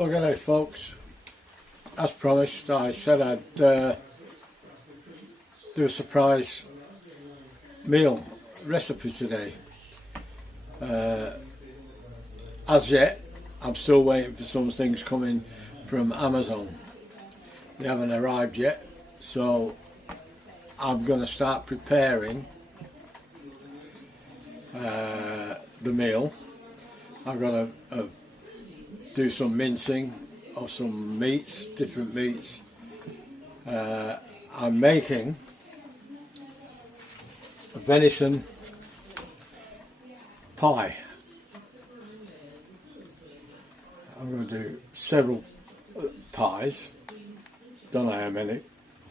Look at it, folks. As promised, I said I'd do a surprise meal recipe today. As yet, I'm still waiting for some things coming from Amazon. They haven't arrived yet, so I'm going to start preparing the meal. I'm going to do some mincing of some meats, different meats. I'm making a venison pie. I'm going to do several pies, don't know how many,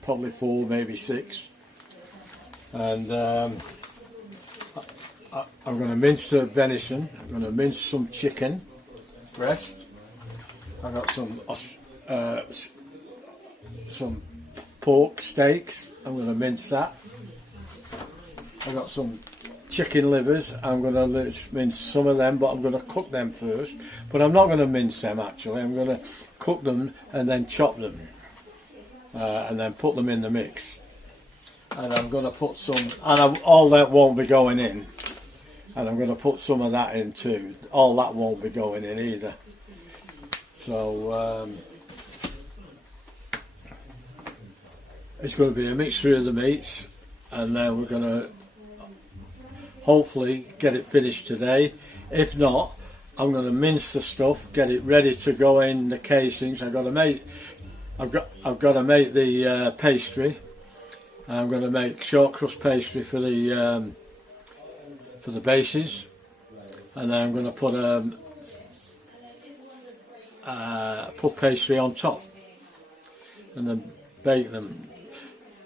probably 4, maybe 6. And I'm going to mince the venison. I'm going to mince some chicken breast. I've got some pork steaks. I'm going to mince that. I've got some chicken livers. I'm going to mince some of them, but I'm going to cook them first. But I'm not going to mince them actually. I'm going to cook them and then chop them and then put them in the mix. And I'm going to put some, and all that won't be going in. And I'm going to put some of that in too. All that won't be going in either. So it's going to be a mixture of the meats, and then we're going to hopefully get it finished today. If not, I'm going to mince the stuff, get it ready to go in the casings. I've got to make the pastry. I'm going to make short crust pastry for the bases, and then I'm going to put pastry on top and then bake them.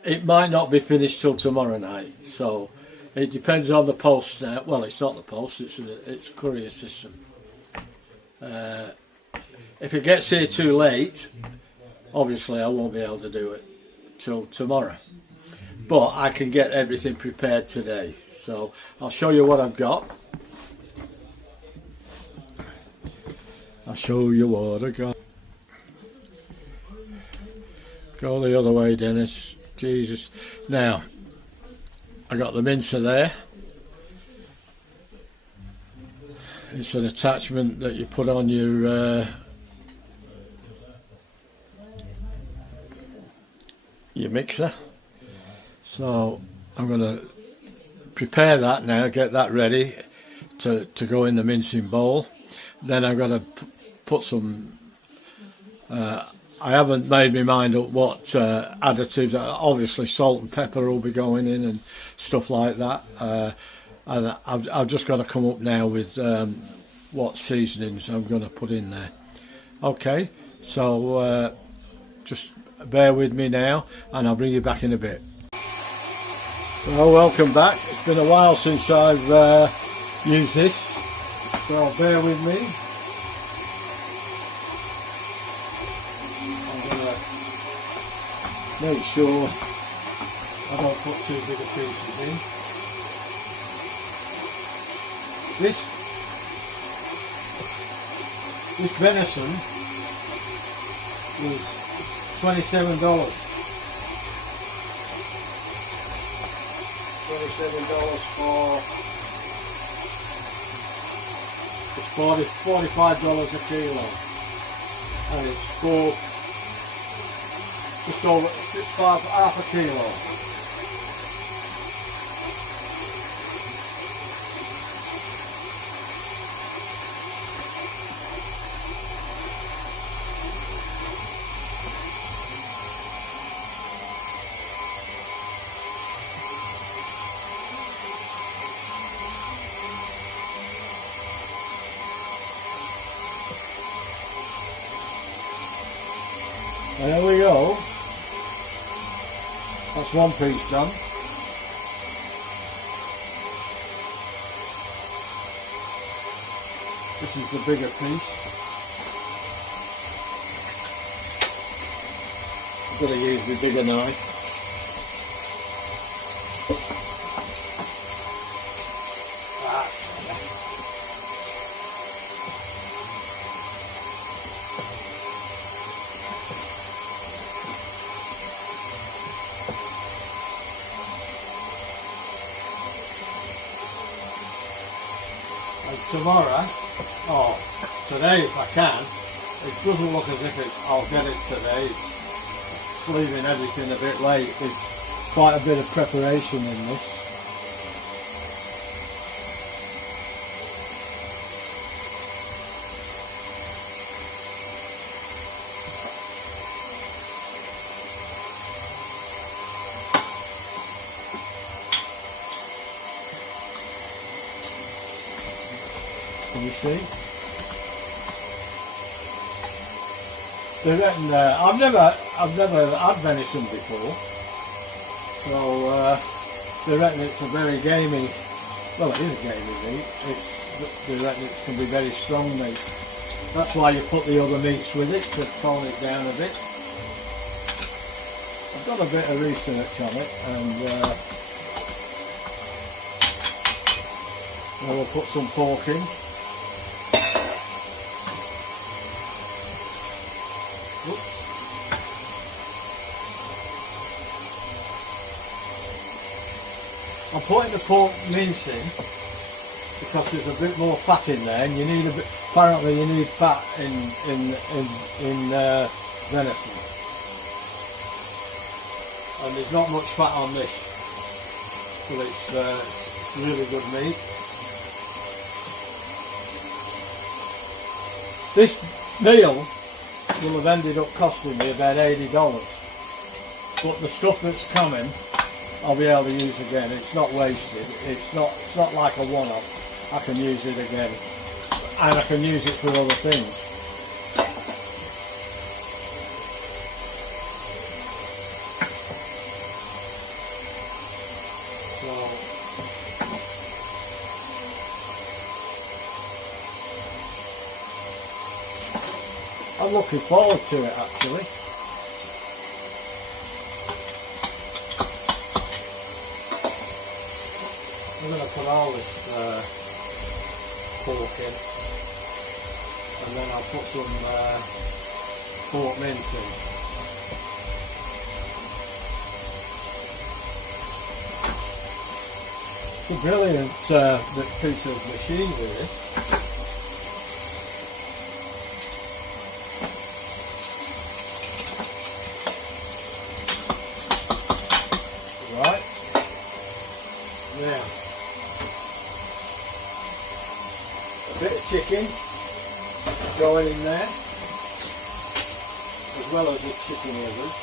It might not be finished till tomorrow night, so it depends on the post now. Well, it's not the post, it's a courier system. If it gets here too late, obviously I won't be able to do it till tomorrow, but I can get everything prepared today. So I'll show you what I've got. I'll show you what I got. Go the other way, Dennis. Jesus. Now, I got the mincer there. It's an attachment that you put on your mixer. So I'm going to prepare that now, get that ready to go in the mincing bowl. Then I've got to put some, I haven't made my mind up what additives, obviously salt and pepper will be going in and stuff like that. And I've just got to come up now with what seasonings I'm going to put in there. Okay, so just bear with me now and I'll bring you back in a bit. Well, welcome back. It's been a while since I've used this, so bear with me. I'm going to make sure I don't put too big a pieces in. This venison was $27. $27 for it's $45 a kilo, and it's for just over half a kilo. And there we go. That's one piece done. This is the bigger piece. I've got to use the bigger knife. And tomorrow, or today if I can, it doesn't look as if I'll get it today. It's leaving everything a bit late. There's quite a bit of preparation in this. Can you see? They reckon, I've never had venison before, so they reckon it's a very gamey. Well, it is a gamey meat. They reckon it can be very strong meat. That's why you put the other meats with it to tone it down a bit. I've done a bit of research on it, and now we'll put some pork in. I'm putting the pork mince in because there's a bit more fat in there, and you need a bit. Apparently, you need fat in venison, and there's not much fat on this, but it's really good meat. This meal will have ended up costing me about $80, but the stuff that's coming I'll be able to use again. It's not wasted. It's not like a one-off. I can use it again, and I can use it for other things. So I'm looking forward to it actually. I'm going to put all this pork in, and then I'll put some pork mince in. It's a brilliant piece of machinery, this. Right, now. A bit of chicken going in there, as well as the chicken livers.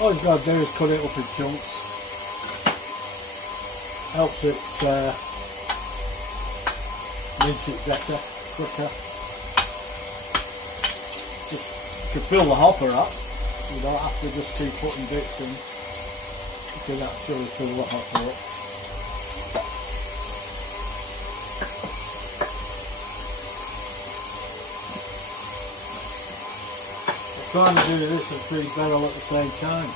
All you've got to do is cut it up in chunks. Helps it mince it better, quicker. Just to fill the hopper up, you don't have to just keep putting bits in. You can actually fill the hopper up. Trying to do this and feed Beryl at the same time.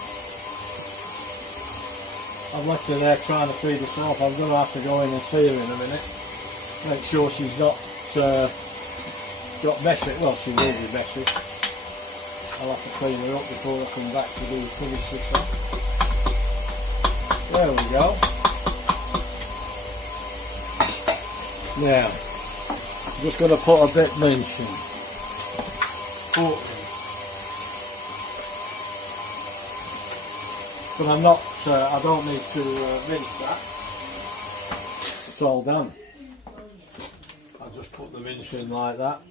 I've left her there trying to feed herself. I'm going to have to go in and see her in a minute. Make sure she's not got messy. Well, she will be messy. I'll have to clean her up before I come back to finish this off. There we go. Now, I'm just going to put a bit mince in. Pork mince. But I'm not, I don't need to mince that. It's all done. I'll just put the mince in like that.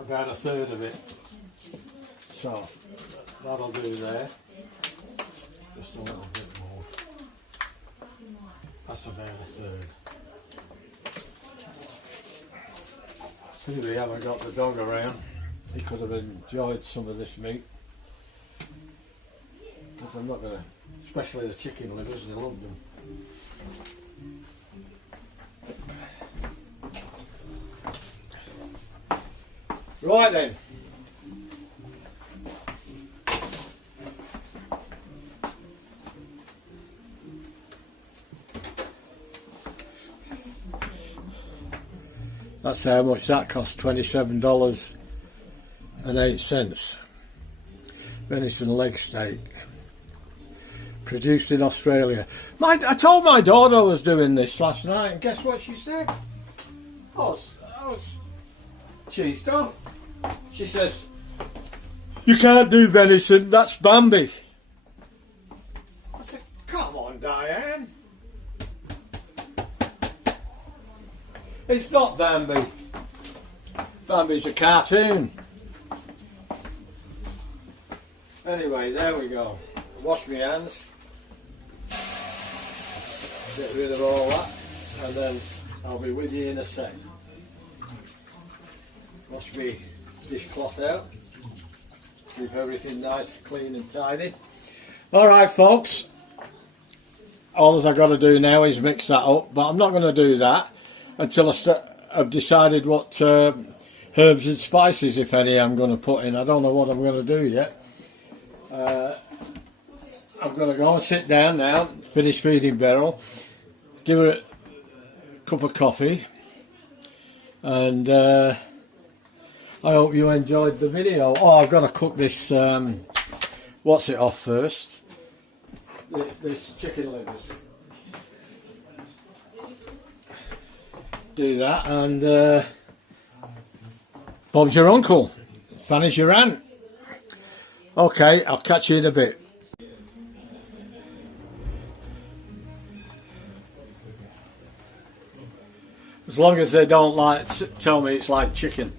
About a third of it. So, that'll do there. Just a little bit more. That's about a third. Pity we haven't got the dog around. He could have enjoyed some of this meat. Because I'm not going to, especially the chicken livers, they love them. Right then. That's how much that cost, $27.08. Venison leg steak. Produced in Australia. I told my daughter I was doing this last night, and guess what she said? I was cheesed off. She says, "You can't do venison, that's Bambi." I said, "Come on, Diane. It's not Bambi. Bambi's a cartoon." Anyway, there we go. Wash my hands. Get rid of all that, and then I'll be with you in a sec. Wash my dishcloth out. Keep everything nice, clean and tidy. Alright folks, all I've got to do now is mix that up, but I'm not going to do that until I've decided what herbs and spices, if any, I'm going to put in. I don't know what I'm going to do yet. I'm going to go and sit down now, finish feeding Beryl, give her a cup of coffee, and I hope you enjoyed the video. Oh, I've got to cook this, what's it off first? This chicken livers. Do that, and Bob's your uncle, Fanny's your aunt. Okay, I'll catch you in a bit. As long as they don't tell me it's like chicken.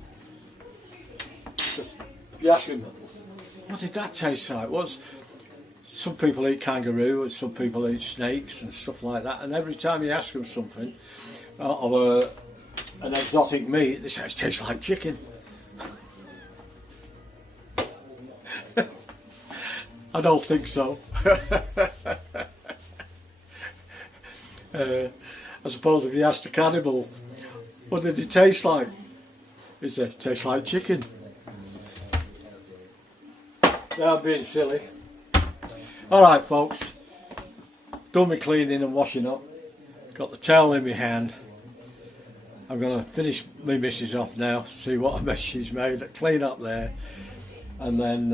You ask them, what did that taste like? Some people eat kangaroo and some people eat snakes and stuff like that, and every time you ask them something of an exotic meat, they say it tastes like chicken. I don't think so. I suppose if you asked a cannibal, what did it taste like? He said, it tastes like chicken. No, I'm being silly. Alright folks, done my cleaning and washing up. Got the towel in my hand. I'm going to finish my missus off now, see what a mess she's made, clean up there. And then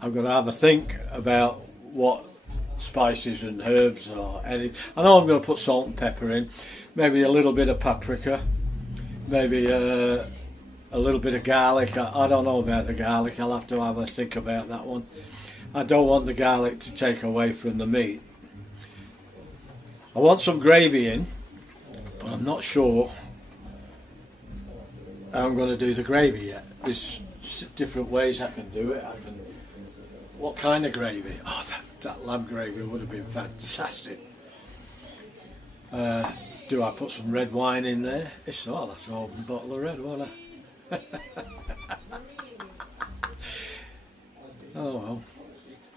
I'm going to have a think about what spices and herbs or anything. I know I'm going to put salt and pepper in, maybe a little bit of paprika, maybe a little bit of garlic. I don't know about the garlic, I'll have to have a think about that one. I don't want the garlic to take away from the meat. I want some gravy in, but I'm not sure how I'm going to do the gravy yet. There's different ways I can do it. What kind of gravy? Oh, that lamb gravy would have been fantastic. Do I put some red wine in there? It's all, that's all a bottle of red, won't I? Oh well,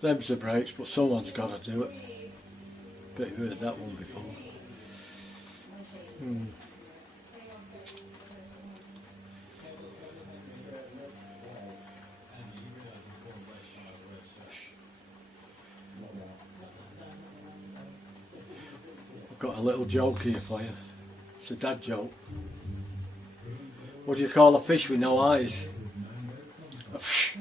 them's the breaks, but someone's got to do it. Bet you've heard that one before. Got a little joke here for you. It's a dad joke. What do you call a fish with no eyes? A fish.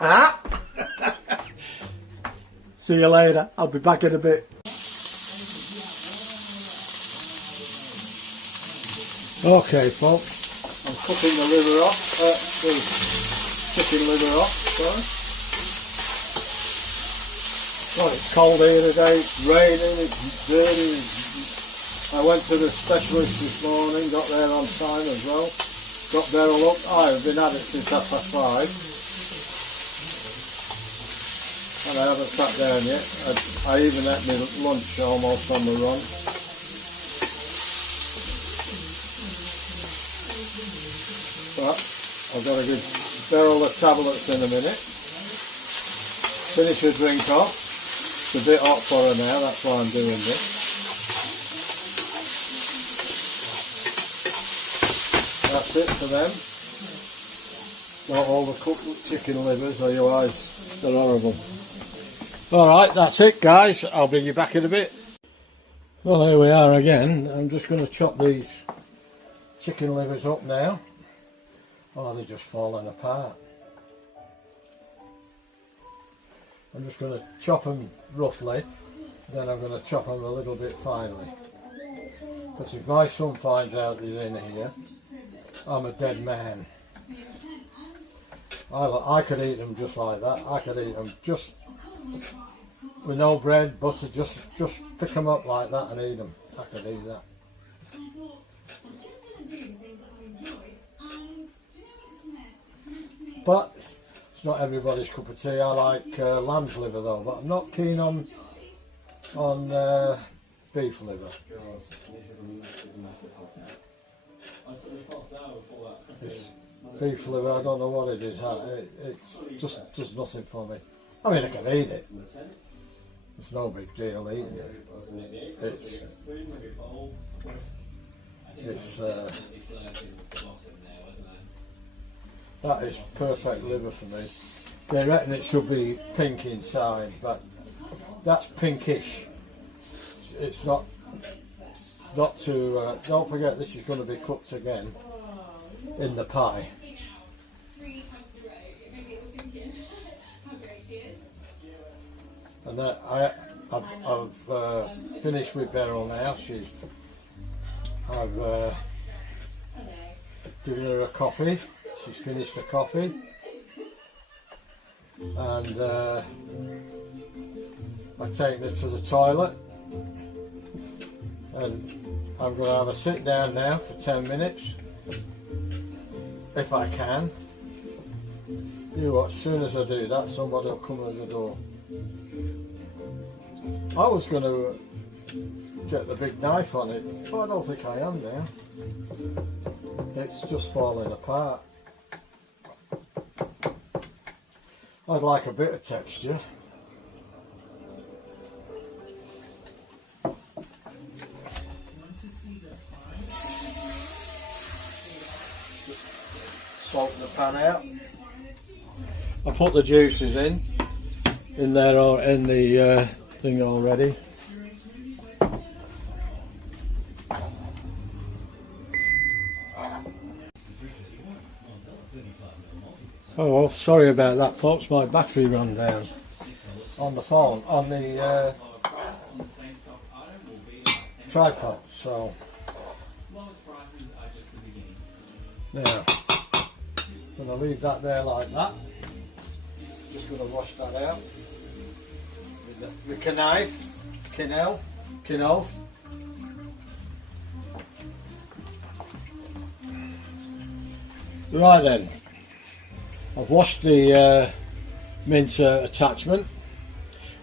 Ah! See you later. I'll be back in a bit. Okay, folks. I'm cooking the liver off. The chicken liver off. Sorry. Well, it's cold here today, it's raining, it's dirty. I went to the specialist this morning, got there on time as well. Got Beryl up. I've been at it since 5:30. And I haven't sat down yet. I even had my lunch almost on the run. But I've got to give Beryl the tablets in a minute. Finish her drink off. It's a bit hot for her now, that's why I'm doing this. That's it for them. Not all the cooked chicken livers, otherwise they're horrible. Alright, that's it guys, I'll bring you back in a bit. Well, here we are again. I'm just going to chop these chicken livers up now. Oh, they're just falling apart. I'm just going to chop them roughly, then I'm going to chop them a little bit finely. Because if my son finds out he's in here, I'm a dead man. I could eat them just like that. I could eat them just with no bread, butter, just pick them up like that and eat them. I could eat that. But it's not everybody's cup of tea. I like lamb's liver though, but I'm not keen on beef liver. It's beef liver, I don't know what it is. It just does nothing for me. I mean, I can eat it. It's no big deal eating it. That is perfect liver for me. They reckon it should be pink inside, but that's pinkish. It's not too. Don't forget, this is going to be cooked again in the pie. And that I've finished with Beryl now. I've given her a coffee. She's finished her coffee, and I've taken her to the toilet, and I'm going to have a sit down now for 10 minutes, if I can. You know what, as soon as I do that, somebody will come at the door. I was going to get the big knife on it, but I don't think I am now. It's just falling apart. I'd like a bit of texture. Salt the pan out. I put the juices in there or in the thing already. Oh well, sorry about that folks, my battery ran down on the phone, on the tripod, so now I'm going to leave that there like that. Just going to wash that out with the knife. Right then, I've washed the mincer attachment.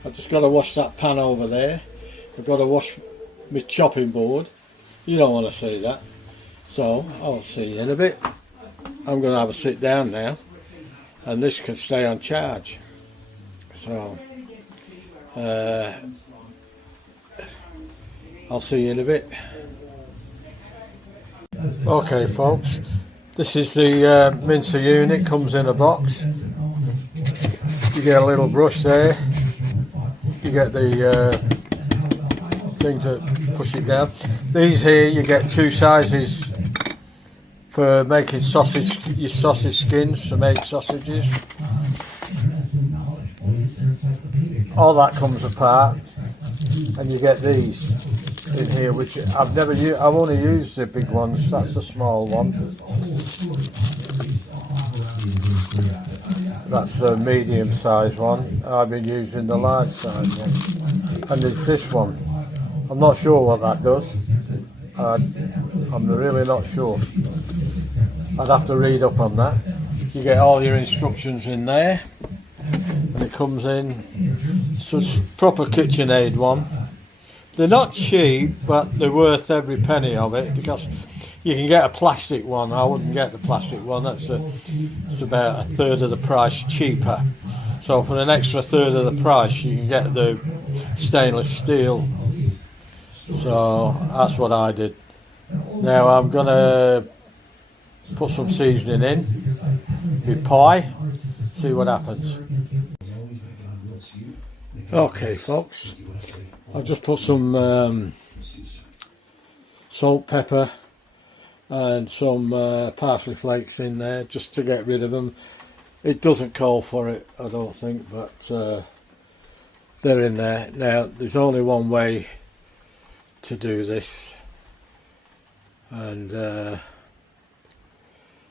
I've just got to wash that pan over there. I've got to wash my chopping board. You don't want to see that. So I'll see you in a bit. I'm going to have a sit down now, and this can stay on charge. So I'll see you in a bit. Okay folks, this is the mincer unit. Comes in a box. You get a little brush there. You get the thing to push it down. These here, you get two sizes for making your sausage skins to make sausages. All that comes apart, and you get these in here, which I've never used. I've only used the big ones. That's the small one. That's a medium size one. I've been using the large size one, and there's this one. I'm not sure what that does. I'm really not sure. I'd have to read up on that. You get all your instructions in there, and it comes in such proper KitchenAid one. They're not cheap, but they're worth every penny of it, because you can get a plastic one. I wouldn't get the plastic one. It's about a third of the price cheaper. So for an extra third of the price, you can get the stainless steel. So that's what I did. Now I'm gonna put some seasoning in, my pie, see what happens. Okay folks, I've just put some salt, pepper and some parsley flakes in there just to get rid of them. It doesn't call for it, I don't think, but they're in there. Now there's only one way to do this, and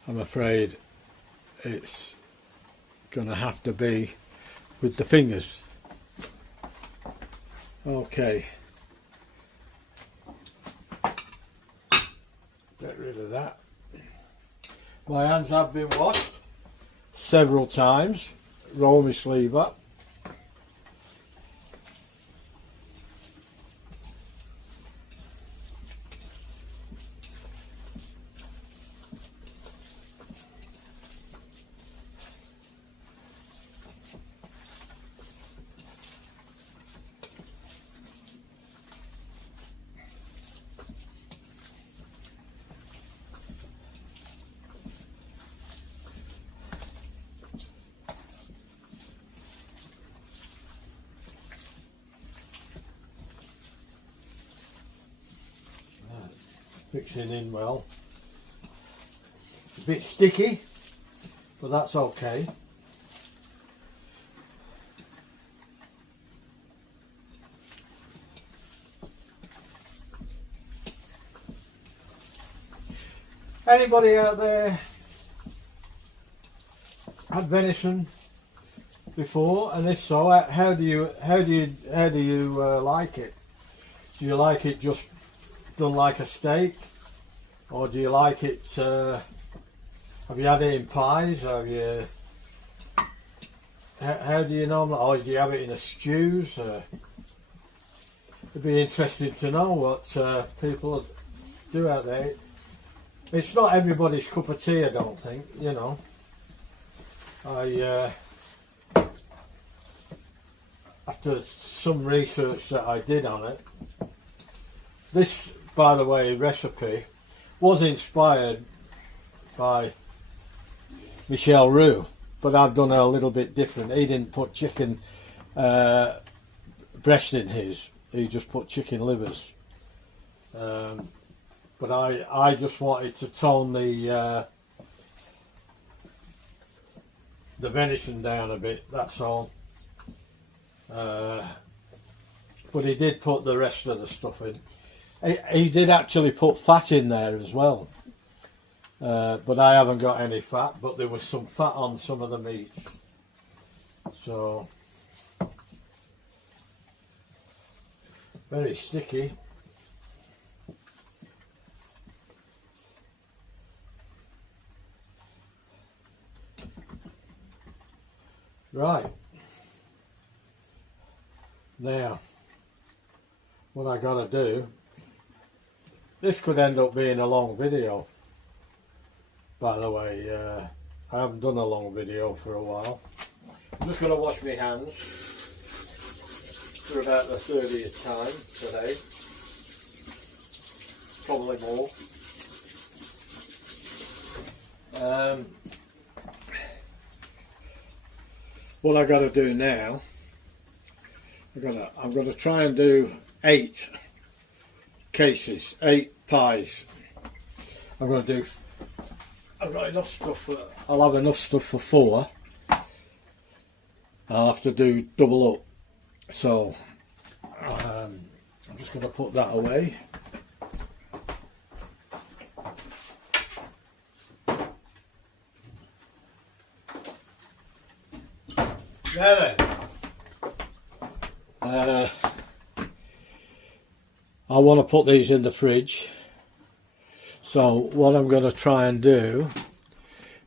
I'm afraid it's gonna have to be with the fingers. Okay, get rid of that. My hands have been washed several times. Roll my sleeve up. Mixing in well. It's a bit sticky, but that's okay. Anybody out there had venison before, and if so, how do you like it? Do you like it just done like a steak, or do you like it? Have you had it in pies? Have you? How do you normally? Or do you have it in a stews? It'd be interesting to know what people do out there. It's not everybody's cup of tea, I don't think. You know, after some research that I did on it, this, by the way, recipe was inspired by Michel Roux, but I've done it a little bit different. He didn't put chicken breast in his, he just put chicken livers. But I just wanted to tone the venison down a bit, that's all. But he did put the rest of the stuff in. He did actually put fat in there as well, but I haven't got any fat, but there was some fat on some of the meats, so very sticky. Right, now what I gotta do, this could end up being a long video, by the way. I haven't done a long video for a while. I'm just going to wash my hands for about the 30th time today, probably more. What I got to do now, I'm going to try and do 8 cases, 8 pies. I've got enough stuff for, I'll have enough stuff for 4. I'll have to do double up, so I'm just going to put that away. Now then, I want to put these in the fridge, so what I'm going to try and do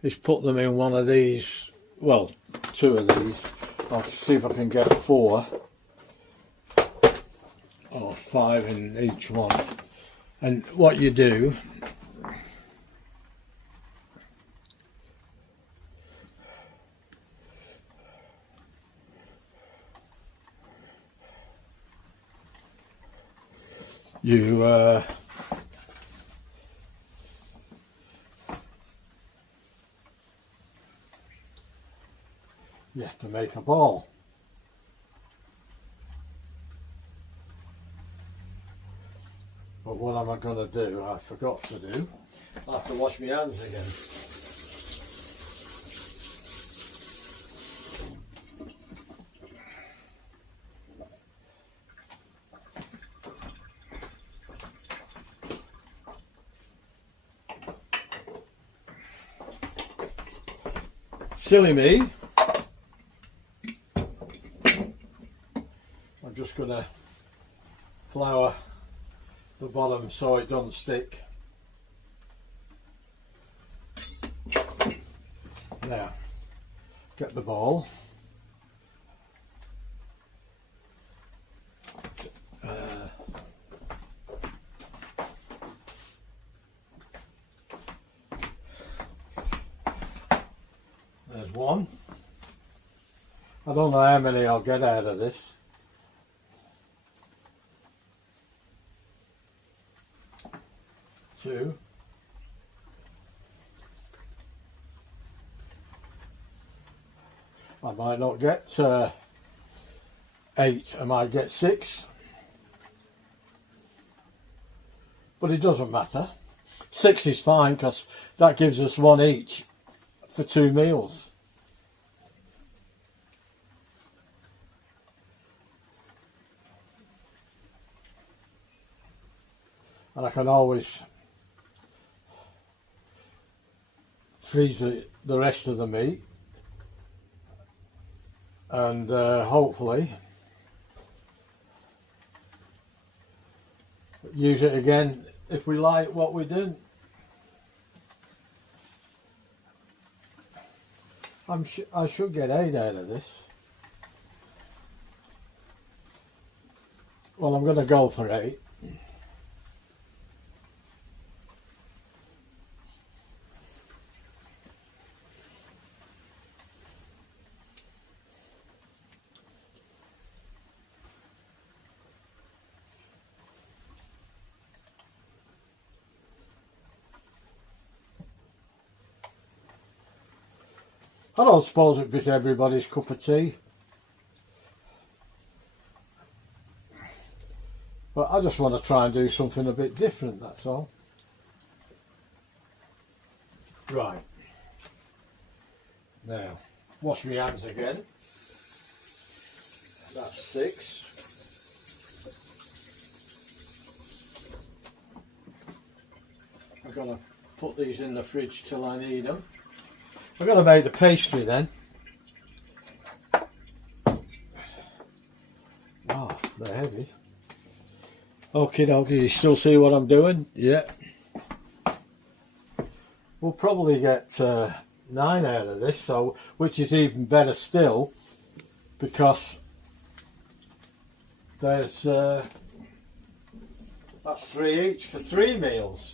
is put them in one of these, well, 2 of these. I'll see if I can get 4 or 5 in each one. And what you do, you make a ball. But what am I going to do? I forgot to do. I'll have to wash my hands again. Silly me. I'm just going to flour the bottom so it doesn't stick. Now, get the ball. There's one. I don't know how many I'll get out of this. Two. I might not get 8, I might get 6. But it doesn't matter. 6 is fine because that gives us 1 each for 2 meals. And I can always freeze the rest of the meat and hopefully use it again if we like what we do. I should get 8 out of this. Well, I'm going to go for 8. I don't suppose it'd be everybody's cup of tea, but I just want to try and do something a bit different, that's all. Right, now wash my hands again. That's 6. I've got to put these in the fridge till I need them. I'm going to make the pastry then. Wow, they're heavy. Okie dokie, you still see what I'm doing? Yeah. We'll probably get 9 out of this, so which is even better still, because there's that's 3 each for 3 meals.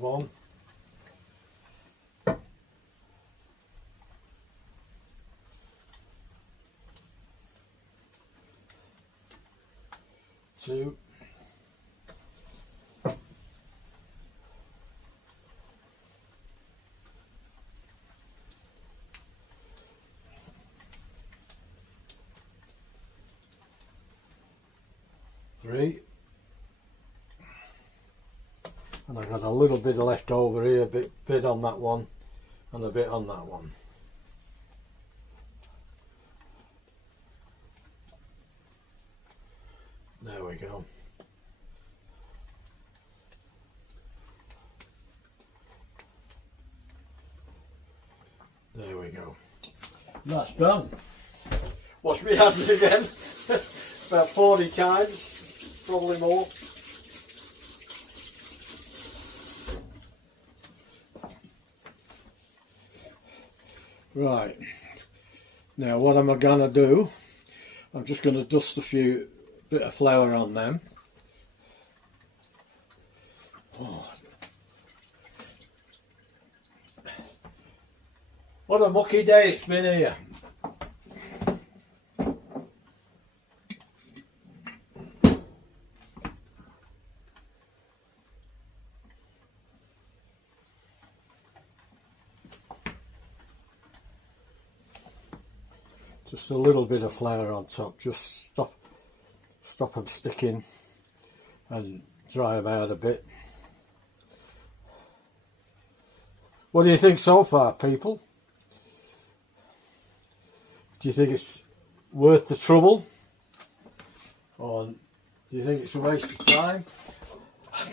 One. 2. 3. And I've got a little bit left over here, bit on that one and a bit on that one. There we go. There we go. That's done. Wash my hands again. About 40 times, probably more. Right, now what am I going to do? I'm just going to dust a bit of flour on them. Oh. What a mucky day it's been here. Just a little bit of flour on top, just stop them sticking and dry them out a bit. What do you think so far, people? Do you think it's worth the trouble? Or do you think it's a waste of time?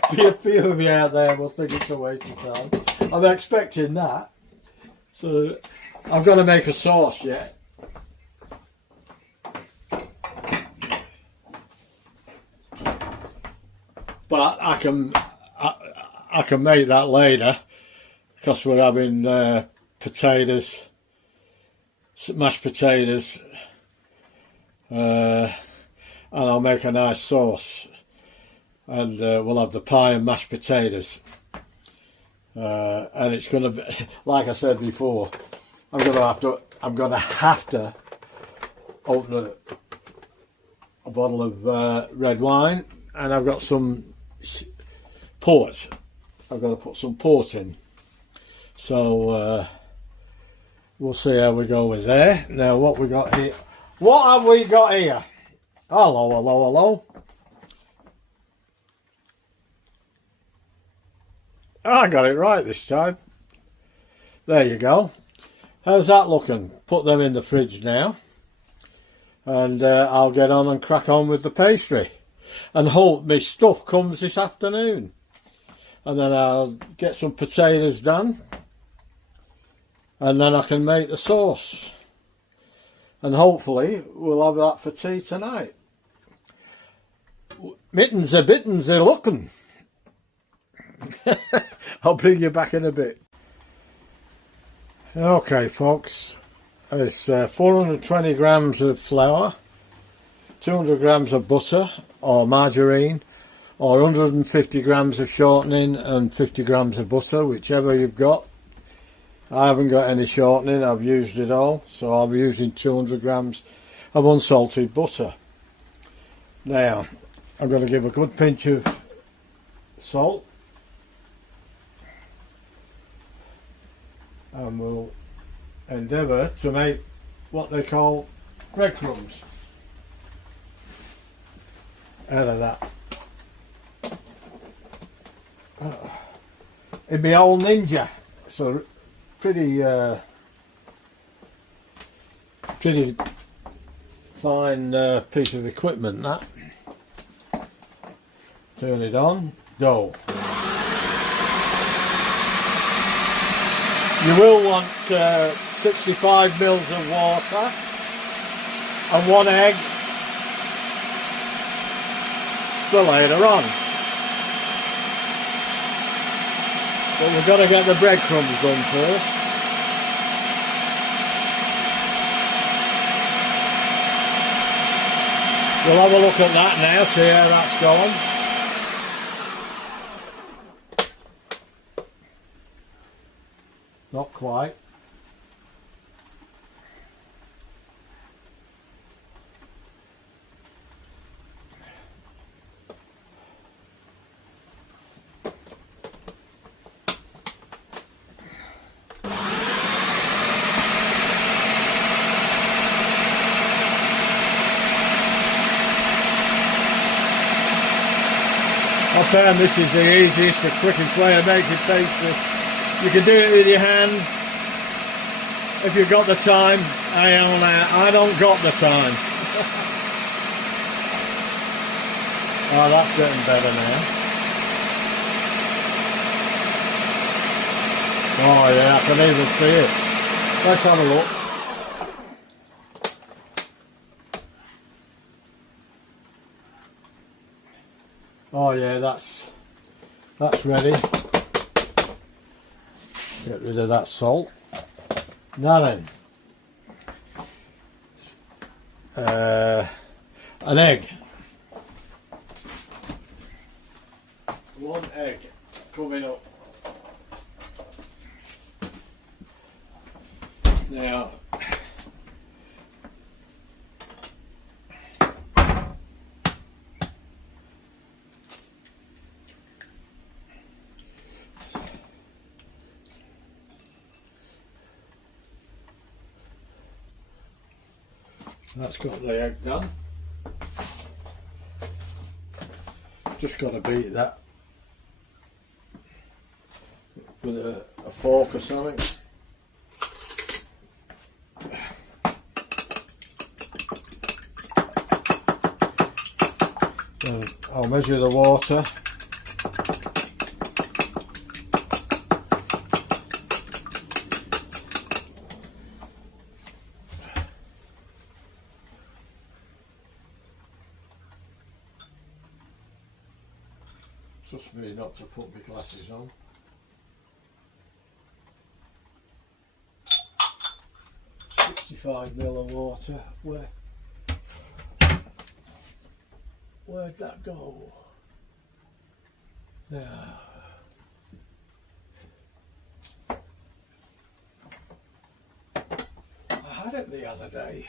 A few of you out there will think it's a waste of time. I'm expecting that. So I've got to make a sauce yet. But I can make that later, because we're having potatoes, mashed potatoes, and I'll make a nice sauce, and we'll have the pie and mashed potatoes, and it's going to be, like I said before, I'm going to have to open a bottle of red wine, and I've got some port. I've got to put some port in. So we'll see how we go with there. Now what we got here? What have we got here? Hello, hello, hello. I got it right this time. There you go. How's that looking? Put them in the fridge now. And I'll get on and crack on with the pastry. And hope my stuff comes this afternoon. And then I'll get some potatoes done. And then I can make the sauce. And hopefully we'll have that for tea tonight. Mittens are bittens are looking. I'll bring you back in a bit. Okay folks, it's 420 grams of flour, 200 grams of butter or margarine, or 150 grams of shortening and 50 grams of butter, whichever you've got. I haven't got any shortening, I've used it all, so I'll be using 200 grams of unsalted butter. Now, I'm going to give a good pinch of salt, and we'll endeavour to make what they call breadcrumbs out of that. In my old Ninja, so pretty fine piece of equipment that. Turn it on, go. You will want 65 mils of water and 1 egg for later on. But we've got to get the breadcrumbs done first. We'll have a look at that now, see how that's going. Not quite. I found this is the easiest, the quickest way of making pastry. You can do it with your hand if you've got the time. I don't got the time. Oh, that's getting better now. Oh yeah, I can even see it. Let's have a look. Oh yeah, that's ready. Get rid of that salt. Now then, an egg. 1 egg coming up. Now, that's got the egg done. Just got to beat that with a fork or something. Then I'll measure the water. Trust me not to put my glasses on. .65 ml of water. Where'd that go? Yeah. I had it the other day.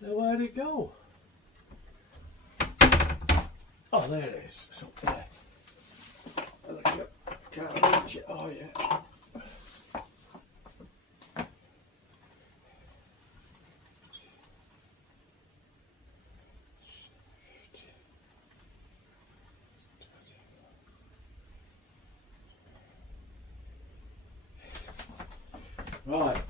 So where'd it go? Oh, there it is. It's up there. Look at it. Can't reach it. Oh, yeah. Right.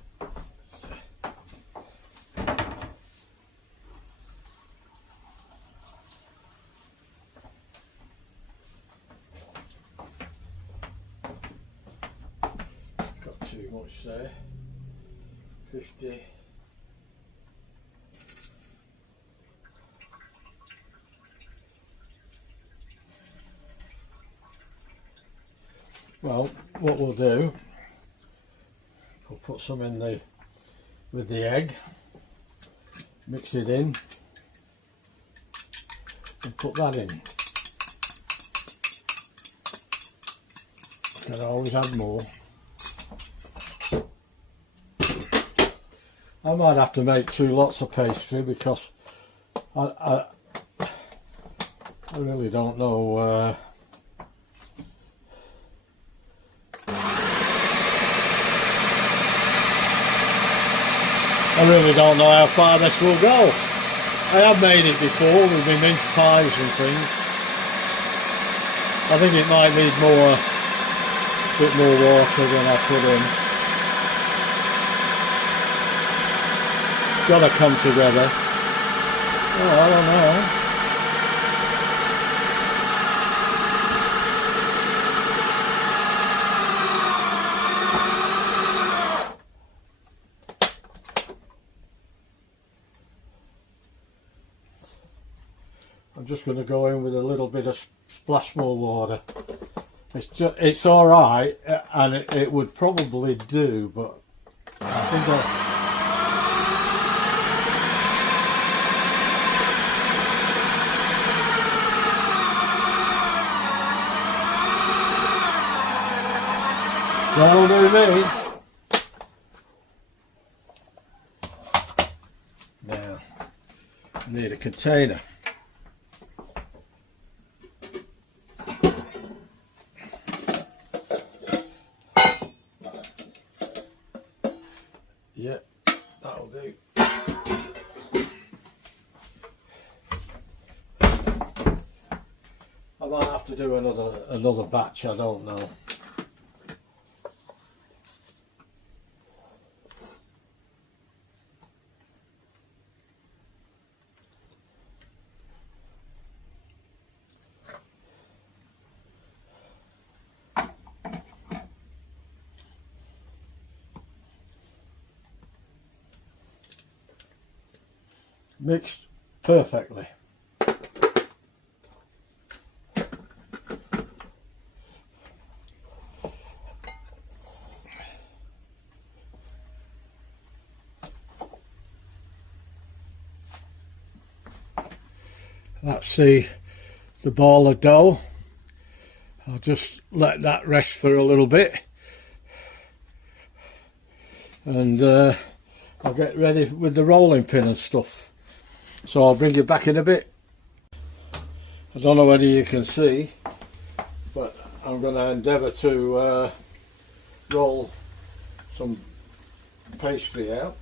Got too much there. 50. Well, what we'll do, we'll put some in with the egg, mix it in, and put that in. Can always add more. I might have to make 2 lots of pastry because I really don't know. I really don't know how far this will go. I have made it before with my mince pies and things. I think it might need a bit more water than I put in. It's got to come together. Oh, I don't know. I'm just going to go in with a little bit of splash more water. It's all right, and it would probably do, but I think that'll do me. Now, I need a container. Yeah, that'll do. I might have to do another batch, I don't know. Mixed perfectly. That's the ball of dough. I'll just let that rest for a little bit, and I'll get ready with the rolling pin and stuff. So I'll bring you back in a bit. I don't know whether you can see, but I'm going to endeavour to roll some pastry out.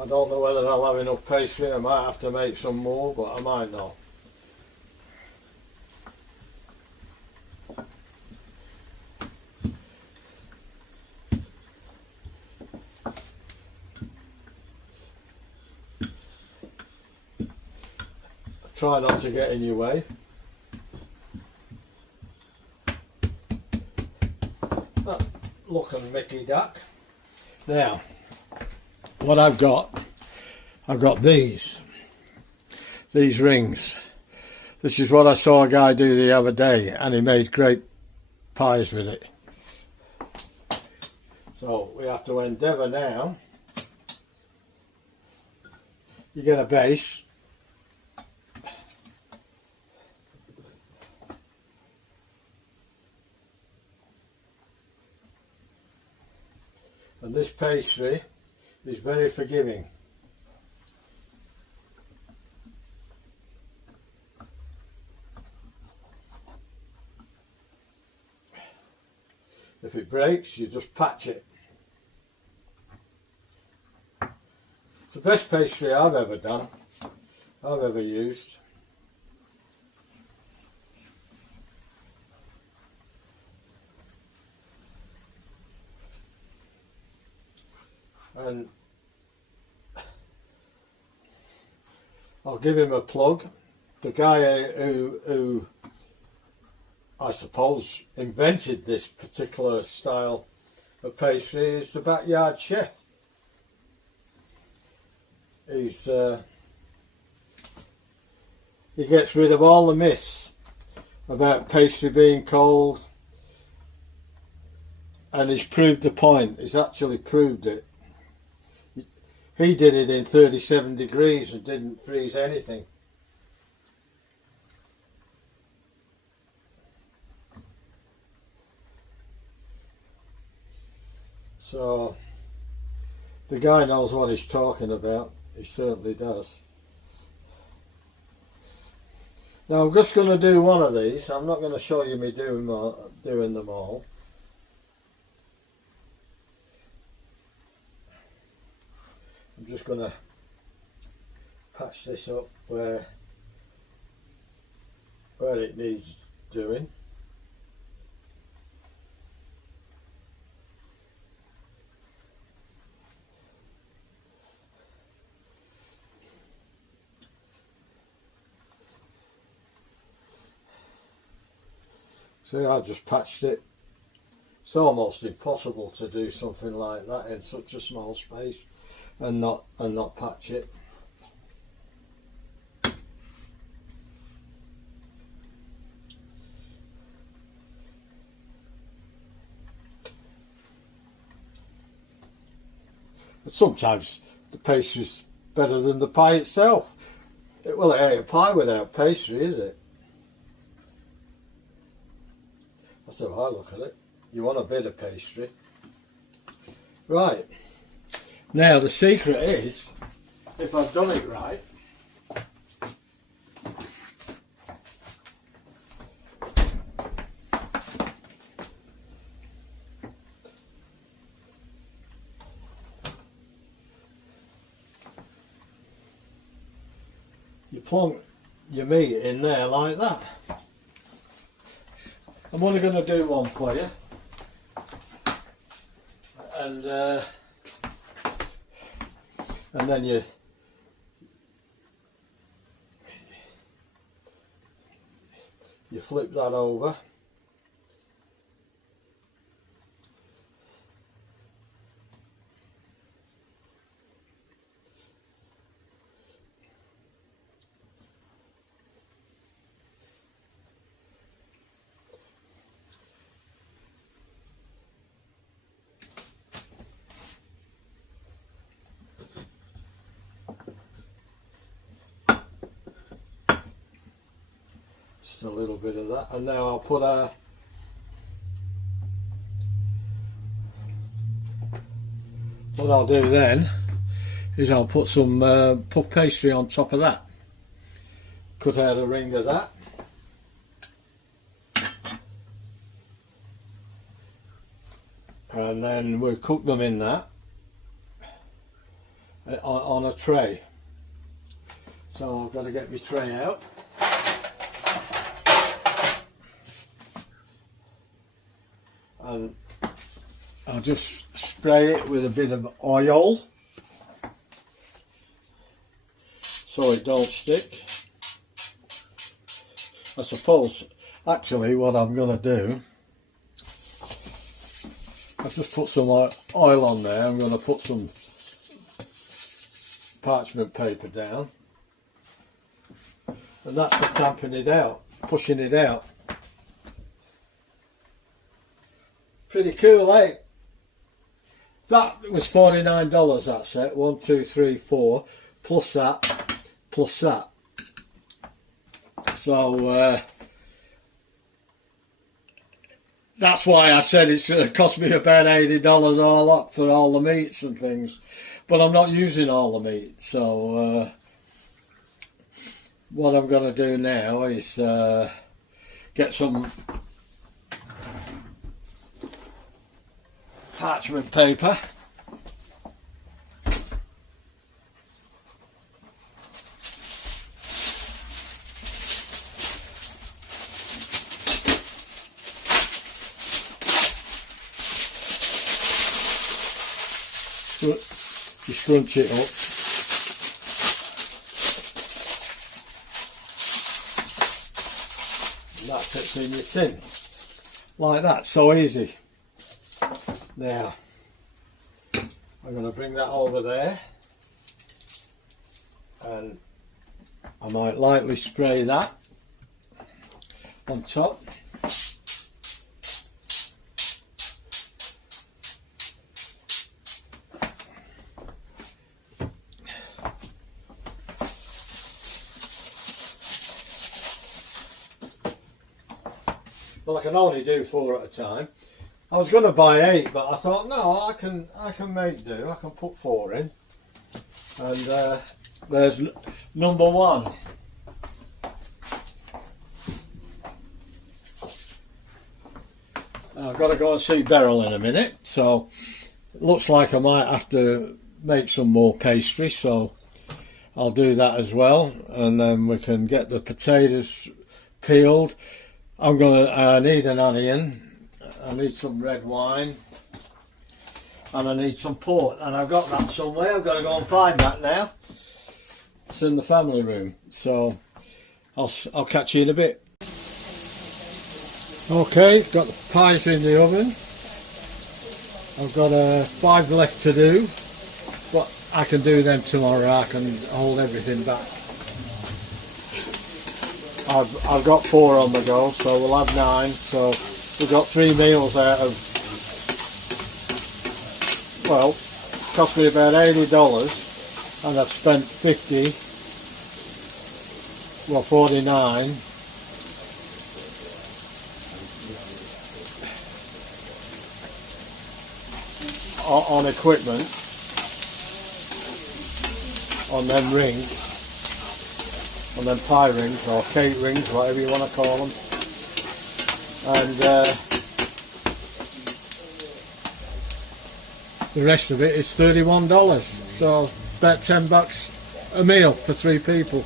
I don't know whether I'll have enough pastry. I might have to make some more, but I might not. Try not to get in your way. Looking Mickey Duck. Now, what I've got these rings. This is what I saw a guy do the other day, and he made great pies with it. So we have to endeavour now. You get a base. And this pastry is very forgiving. If it breaks, you just patch it. It's the best pastry I've ever done, I've ever used. And I'll give him a plug. The guy who I suppose invented this particular style of pastry is the backyard chef. He gets rid of all the myths about pastry being cold, and he's proved the point. He's actually proved it. He did it in 37 degrees and didn't freeze anything. So the guy knows what he's talking about. He certainly does. Now I'm just going to do one of these. I'm not going to show you me doing them all. I'm just going to patch this up where it needs doing. See, I just patched it. It's almost impossible to do something like that in such a small space and not patch it. But sometimes the pastry's better than the pie itself. Well, it ain't a pie without pastry, is it? That's how I look at it. You want a bit of pastry. Right. Now the secret is, if I've done it right, you plonk your meat in there like that. I'm only going to do one for you, and then you flip that over. Just a little bit of that, and now I'll put what I'll do then is I'll put some puff pastry on top of that. Cut out a ring of that. And then we'll cook them in that on a tray. So I've got to get my tray out. And I'll just spray it with a bit of oil so it don't stick. I suppose actually what I'm going to do, I've just put some oil on there. I'm going to put some parchment paper down, and that's for tamping it out, pushing it out. Pretty cool, eh? That was $49, that set. 1, 2, 3, 4, plus that, plus that. So that's why I said it's going to cost me about $80 all up for all the meats and things. But I'm not using all the meat, so what I'm going to do now is get some parchment paper. You scrunch it up. And that fits in your tin. Like that, so easy. Now, I'm going to bring that over there. And I might lightly spray that on top. Well, I can only do 4 at a time. I was going to buy 8, but I thought no, I can make do. I can put 4 in. And there's number 1. I've got to go and see Beryl in a minute, so it looks like I might have to make some more pastry, so I'll do that as well, and then we can get the potatoes peeled. I need an onion, I need some red wine, and I need some port, and I've got that somewhere. I've got to go and find that now. It's in the family room, so I'll catch you in a bit. Okay, got the pies in the oven. I've got 5 left to do, but I can do them tomorrow. I can hold everything back. I've got 4 on the go, so we'll have 9. So we've got 3 meals out of, well, it cost me about $80, and I've spent 49 on equipment, on them rings, on them pie rings or cake rings, whatever you want to call them, and the rest of it is $31, so about $10 a meal for 3 people.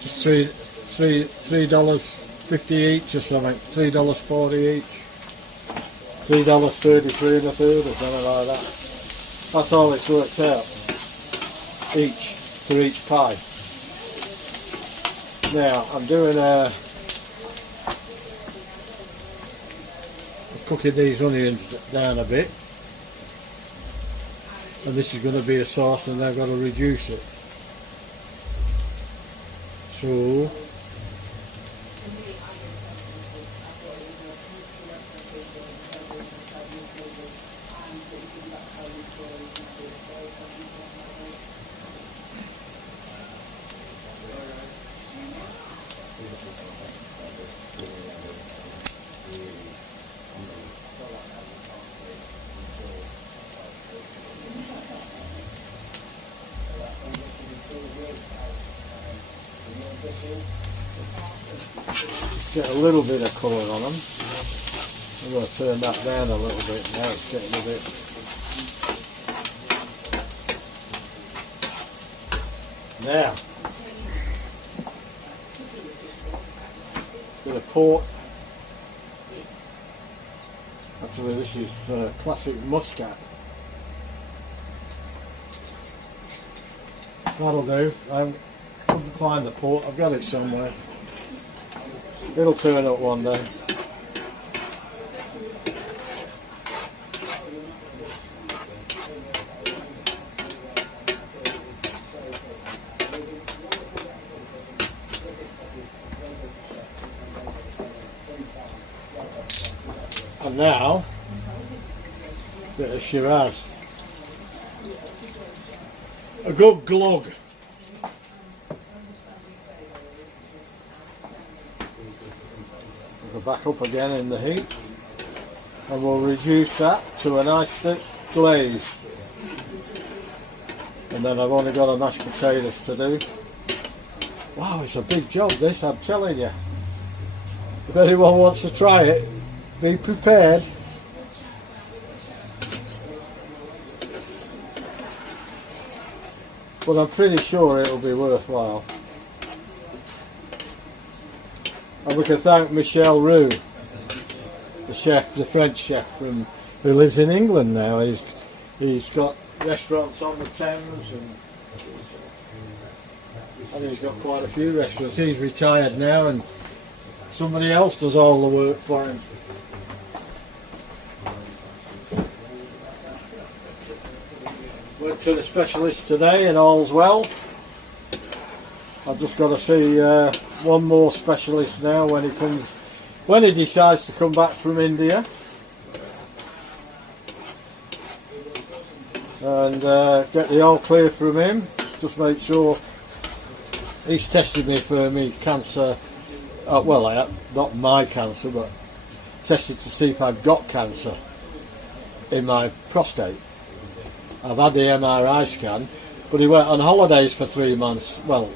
Just $3.50 each or something, $3.40 each. $3.33 and a third or something like that. That's all it's worked out each for each pie. Now I'm doing cooking these onions down a bit, and this is going to be a sauce, and I've got to reduce it. So Get a little bit of colour on them. I'm going to turn that down a little bit now, it's getting a bit... Now, bit of port. Actually this is classic muscat. That'll do. I couldn't find the port, I've got it somewhere. It'll turn up one day. And now, a bit of Shiraz. A good glug. We'll go back up again in the heat and we'll reduce that to a nice thick glaze. And then I've only got a mashed potatoes to do. Wow, it's a big job this, I'm telling you. If anyone wants to try it, be prepared. But I'm pretty sure it'll be worthwhile. And we can thank Michel Roux, the chef, the French chef who lives in England now. He's got restaurants on the Thames and he's got quite a few restaurants. He's retired now and somebody else does all the work for him. Went to the specialist today and all's well. I've just got to see one more specialist now when he decides to come back from India. And get the all clear from him. Just make sure he's tested me for me cancer. Well, not my cancer, but tested to see if I've got cancer in my prostate. I've had the MRI scan, but he went on holidays for 3 months. Well,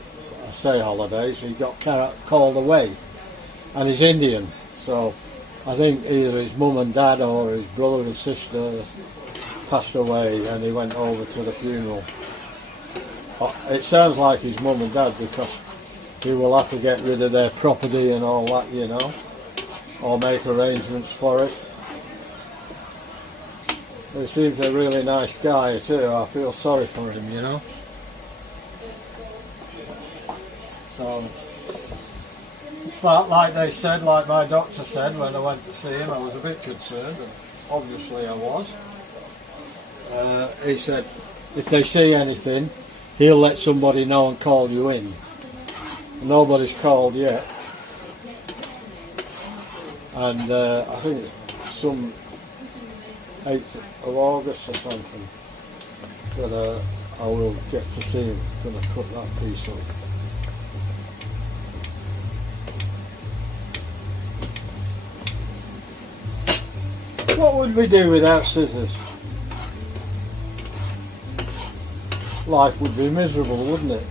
I say holidays, he got called away, and he's Indian, so I think either his mum and dad or his brother and sister passed away, and he went over to the funeral. It sounds like his mum and dad, because he will have to get rid of their property and all that, you know, or make arrangements for it. He seems a really nice guy too. I feel sorry for him, you know. So, but like they said, like my doctor said when I went to see him, I was a bit concerned, and obviously I was. He said, if they see anything, he'll let somebody know and call you in. Nobody's called yet. And I think some 8th of August or something that I will get to see him. Going to cut that piece up. What would we do without scissors? Life would be miserable, wouldn't it?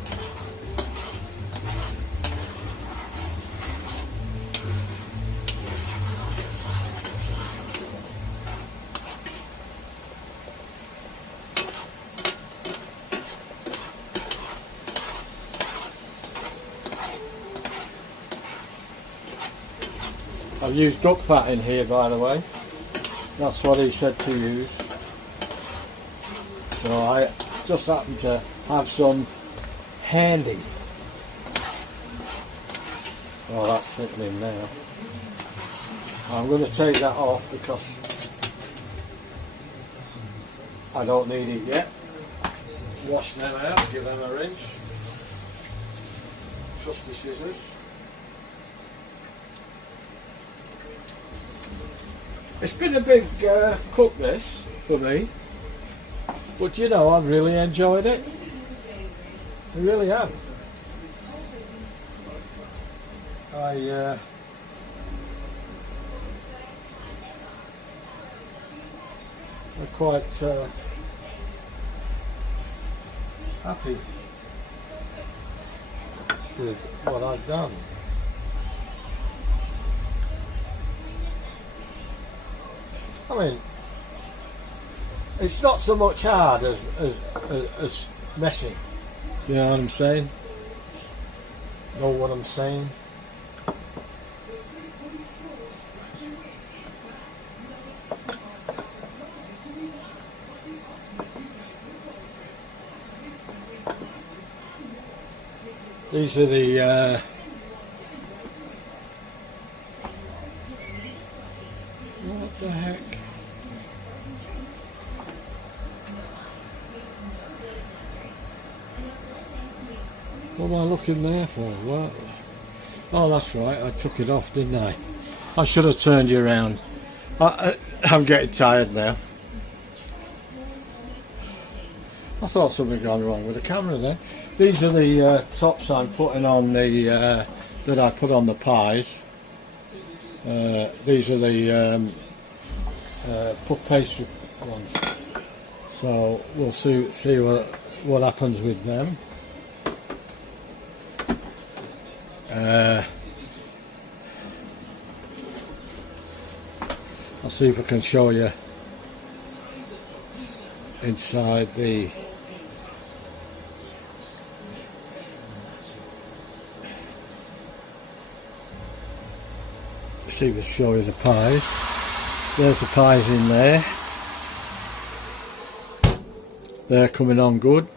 I've used duck fat in here, by the way. That's what he said to use. So I just happen to have some handy. Oh, that's thickening now. I'm going to take that off because I don't need it yet. Wash them out, give them a rinse. Trusty scissors. It's been a big cook this for me, but you know, I've really enjoyed it. I really have. I'm quite happy with what I've done. I mean, it's not so much hard as messing. Do you know what I'm saying? Know what I'm saying? These are the what the heck? What am I looking there for? What? Oh, that's right, I took it off, didn't I? I should have turned you around. I'm getting tired now. I thought something had gone wrong with the camera there. These are the tops I'm putting on the that I put on the pies. These are the puff pastry ones. So we'll see what happens with them. I'll see if I can show you inside the see if I can show you the pies. There's the pies in there. They're coming on good.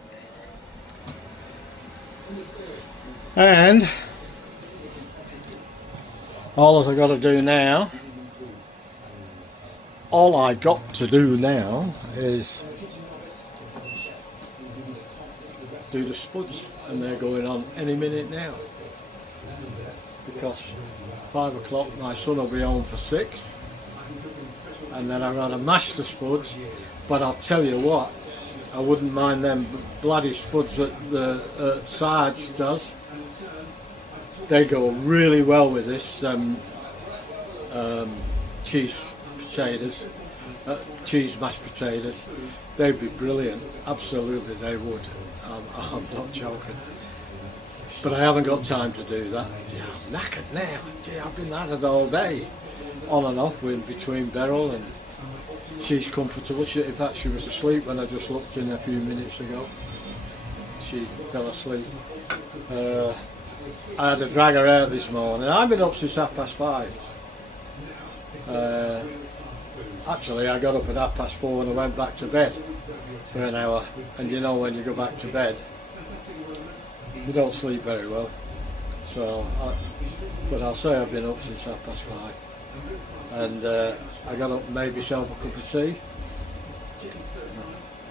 And all I got to do now is do the spuds, and they're going on any minute now, because 5 o'clock my son will be home for 6, and then I'm going to mash the spuds. But I'll tell you what, I wouldn't mind them bloody spuds that the Sarge does. They go really well with this cheese potatoes, cheese mashed potatoes. They'd be brilliant, absolutely they would. I'm not joking. But I haven't got time to do that. Gee, I'm knackered now. Gee, I've been at it all day, on and off between Beryl, and she's comfortable. In fact, she was asleep when I just looked in a few minutes ago. She fell asleep. I had to drag her out this morning. I've been up since 5:30. Actually, I got up at 4:30 and I went back to bed for an hour. And you know, when you go back to bed, you don't sleep very well. So, but I'll say I've been up since 5:30. And I got up and made myself a cup of tea,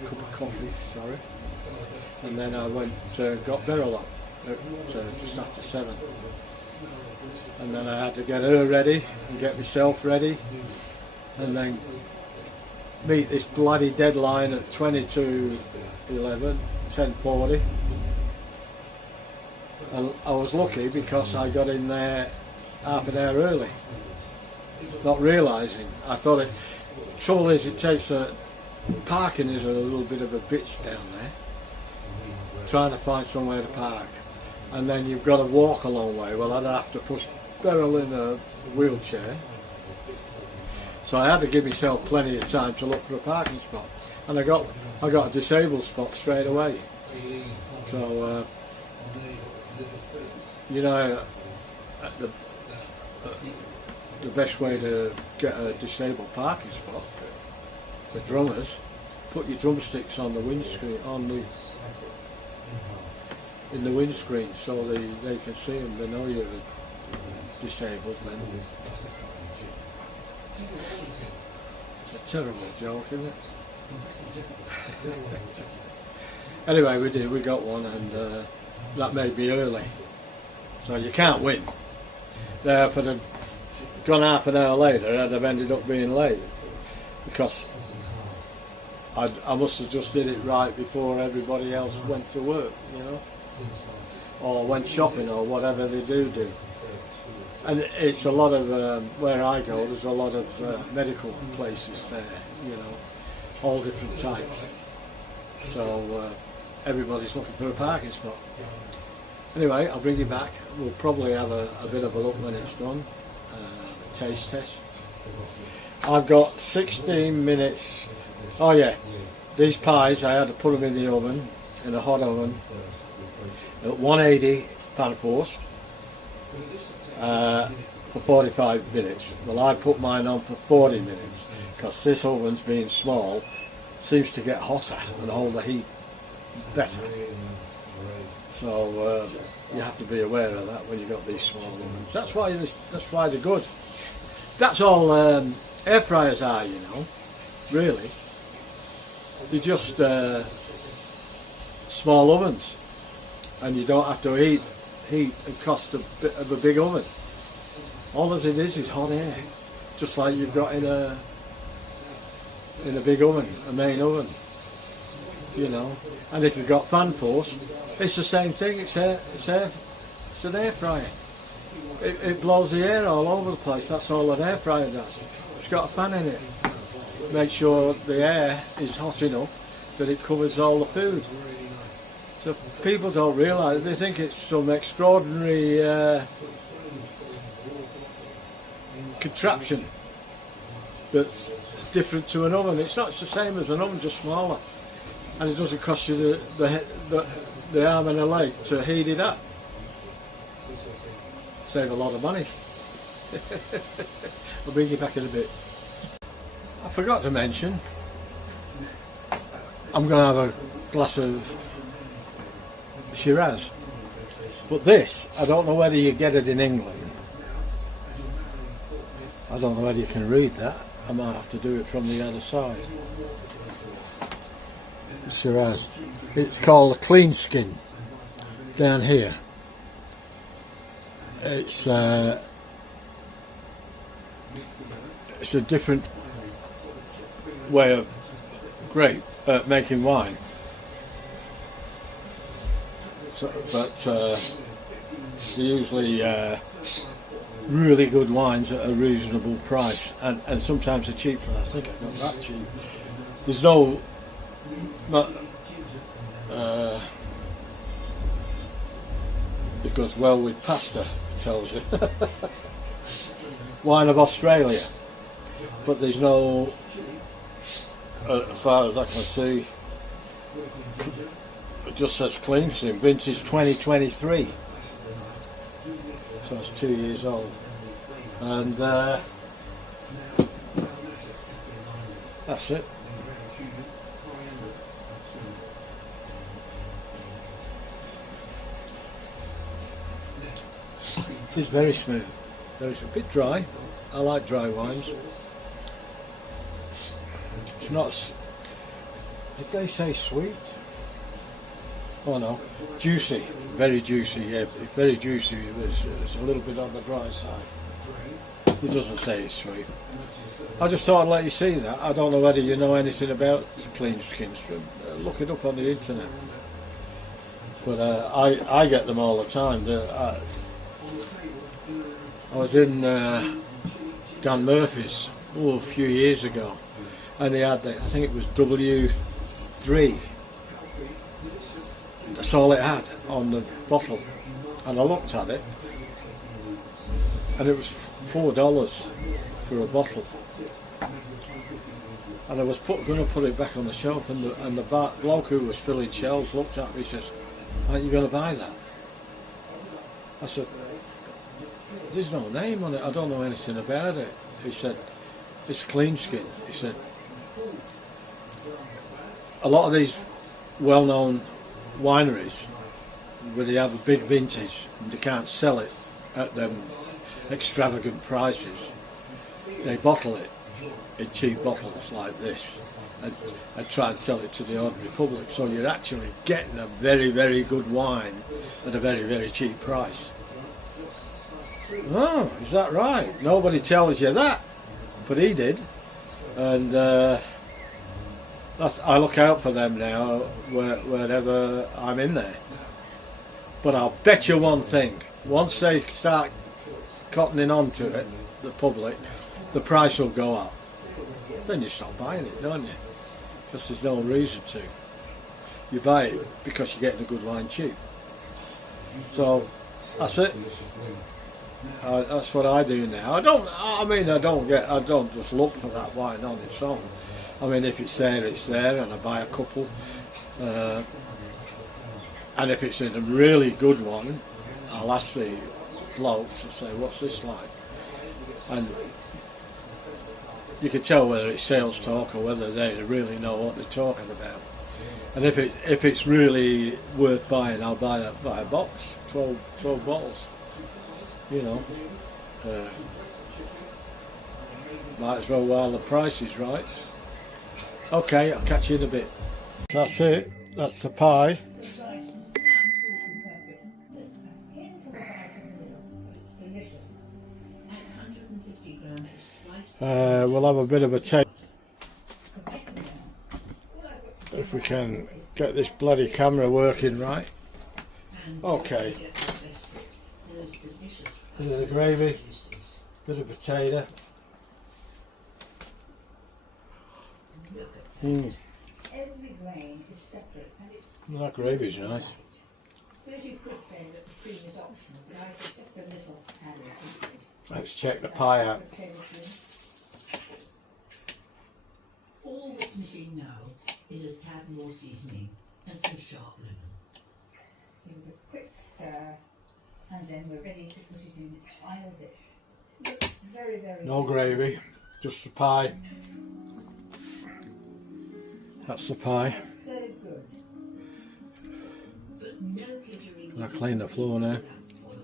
cup of coffee, sorry. And then I went got Beryl up at just after 7. And then I had to get her ready and get myself ready, and then meet this bloody deadline at 10:40. And I was lucky because I got in there half an hour early, not realising. I thought trouble is parking is a little bit of a bitch down there, trying to find somewhere to park. And then you've got to walk a long way. Well, I'd have to push Beryl in a wheelchair, so I had to give myself plenty of time to look for a parking spot, and I got a disabled spot straight away. So you know, the best way to get a disabled parking spot, the drummers, put your drumsticks on the windscreen, in the windscreen, so they can see them. They know you're disabled then. It's a terrible joke, isn't it? Anyway, we got one, and that made me early. So you can't win. Now, if I'd have gone half an hour later, I'd have ended up being late, because I must have just did it right before everybody else went to work, you know, or went shopping, or whatever they do. And it's a lot of, where I go, there's a lot of medical places there, you know, all different types. So everybody's looking for a parking spot. Anyway, I'll bring you back. We'll probably have a bit of a look when it's done. Taste test. I've got 16 minutes. Oh yeah, these pies I had to put them in the oven, in a hot oven, at 180 fan forced for 45 minutes. Well, I put mine on for 40 minutes because this oven's being small seems to get hotter and hold the heat better. So you have to be aware of that when you've got these small ovens. That's why they're good. That's all air fryers are, you know, really. They're just small ovens, and you don't have to heat the cost of a big oven. All as it is hot air, just like you've got in a big oven, a main oven, you know. And if you've got fan force, it's the same thing. It's an air fryer. It blows the air all over the place. That's all an air fryer does. It's got a fan in it. Make sure the air is hot enough that it covers all the food. So people don't realise, they think it's some extraordinary contraption that's different to an oven. It's not. It's the same as an oven, just smaller. And it doesn't cost you the arm and a leg to heat it up. Save a lot of money. I'll bring you back in a bit. I forgot to mention, I'm going to have a glass of Shiraz. But this, I don't know whether you get it in England. I don't know whether you can read that. I might have to do it from the other side. Shiraz. It's called a clean skin down here. It's a different way of making wine. So, but they're usually really good wines at a reasonable price, and sometimes they're cheaper. I think it's not that cheap. There's no, it goes well with pasta, it tells you. Wine of Australia, but there's no, as far as I can see, it just says clean skin, vintage 2023. So it's 2 years old, and that's it. It is very smooth, a bit dry. I like dry wines. It's not. Did they say sweet? Oh no, juicy, very juicy. Yeah, it's very juicy. It's a little bit on the dry side. It doesn't say it's sweet. I just thought I'd let you see that. I don't know whether you know anything about clean skins. Look it up on the internet. But I get them all the time. I was in Dan Murphy's a few years ago, and they had I think it was W3. That's all it had on the bottle, and I looked at it, and it was $4 for a bottle. And I was going to put it back on the shelf, and the bloke who was filling shelves looked at me and says, "Aren't you going to buy that?" I said, "There's no name on it. I don't know anything about it." He said, "It's clean skin." He said, "A lot of these well-known wineries, where they have a big vintage and they can't sell it at them extravagant prices, they bottle it in cheap bottles like this and try and sell it to the ordinary public. So you're actually getting a very, very good wine at a very, very cheap price." Oh, is that right? Nobody tells you that, but he did, and I look out for them now wherever I'm in there. But I'll bet you one thing: once they start cottoning onto it, the public, the price will go up. Then you stop buying it, don't you? Because there's no reason to. You buy it because you're getting a good wine cheap. So that's it. That's what I do now. I don't just look for that wine on its own. I mean, if it's there, and I buy a couple. And if it's a really good one, I'll ask the blokes and say, "What's this like?" And you can tell whether it's sales talk or whether they really know what they're talking about. And if it's really worth buying, I'll buy a box, 12 bottles. You know, might as well while the price is right. Okay, I'll catch you in a bit. That's it. That's the pie. We'll have a bit of a taste. If we can get this bloody camera working right. Okay. Bit of the gravy, bit of potato. Every grain is separate, and that gravy's nice. I suppose you could say that the cream is optional, but I think just a little added. Let's check the pie out. All that's missing now is a tad more seasoning and some sharp lemon. Give it a quick stir, and then we're ready to put it in its final dish. Looks very, very no gravy, just the pie. That's the pie. So good. But no And I clean the floor now. They were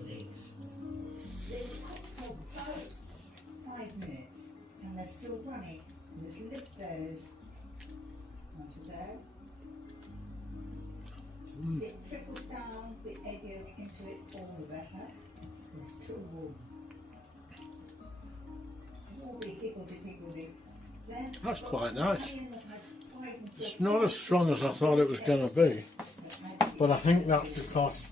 cooked for about 5 minutes, and they're still running. Let's lift those onto there. It trickles down the egg yolk into it all the better. They're still warm. All the higgledy-piggledy. That's quite nice. It's not as strong as I thought it was going to be, but I think that's because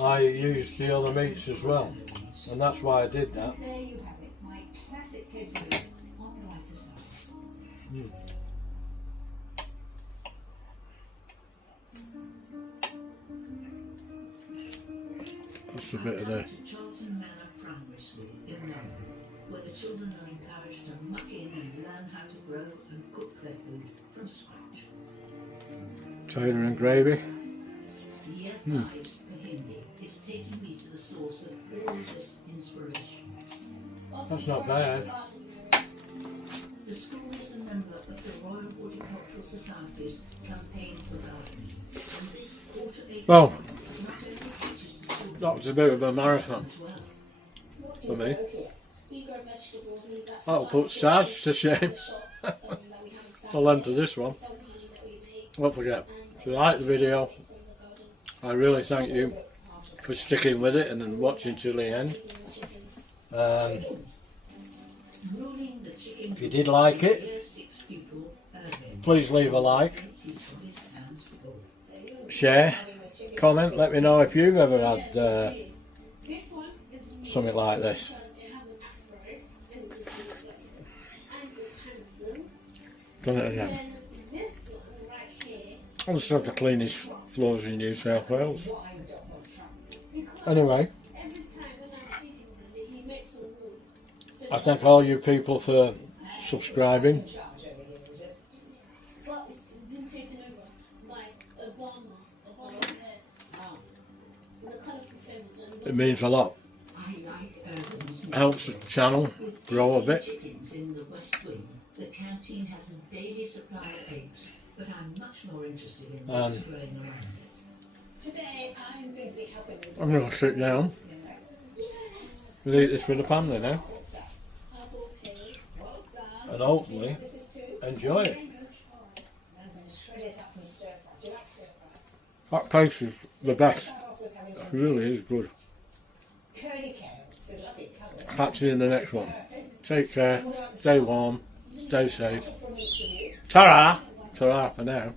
I used the other meats as well, and that's why I did that. There you have it, my classic kid on the lighter side. That's a bit of the where the children are encouraged to muck in and learn how to grow and cook their food from scratch. potato and gravy. The F5's Kahindi is taking me to the source of all this inspiration. That's not bad. The school is a member of the Royal Horticultural Society's campaign for gardening. And this quarter-acre Well, not only teaches the children that was a bit of a marathon as well. for me. We grow vegetables and that's That'll put Sarge to shame. The length of this one. Don't forget, if you like the video, I really thank you for sticking with it and then watching till the end. If you did like it, please leave a like, share, comment, let me know if you've ever had something like this. Done it again. I still have to clean his floors in New South Wales. Anyway, I thank all you people for subscribing. It means a lot. It helps the channel grow a bit. The canteen has a daily supply of eggs, but I'm much more interested in what's growing around it. Today I'm going to be helping with I'm going to sit down. We'll eat this with the family now. And hopefully enjoy it. That place is the best. It really is good. Catch you in the next one. Take care, stay warm, stay safe. Ta-ra! Ta-ra for now.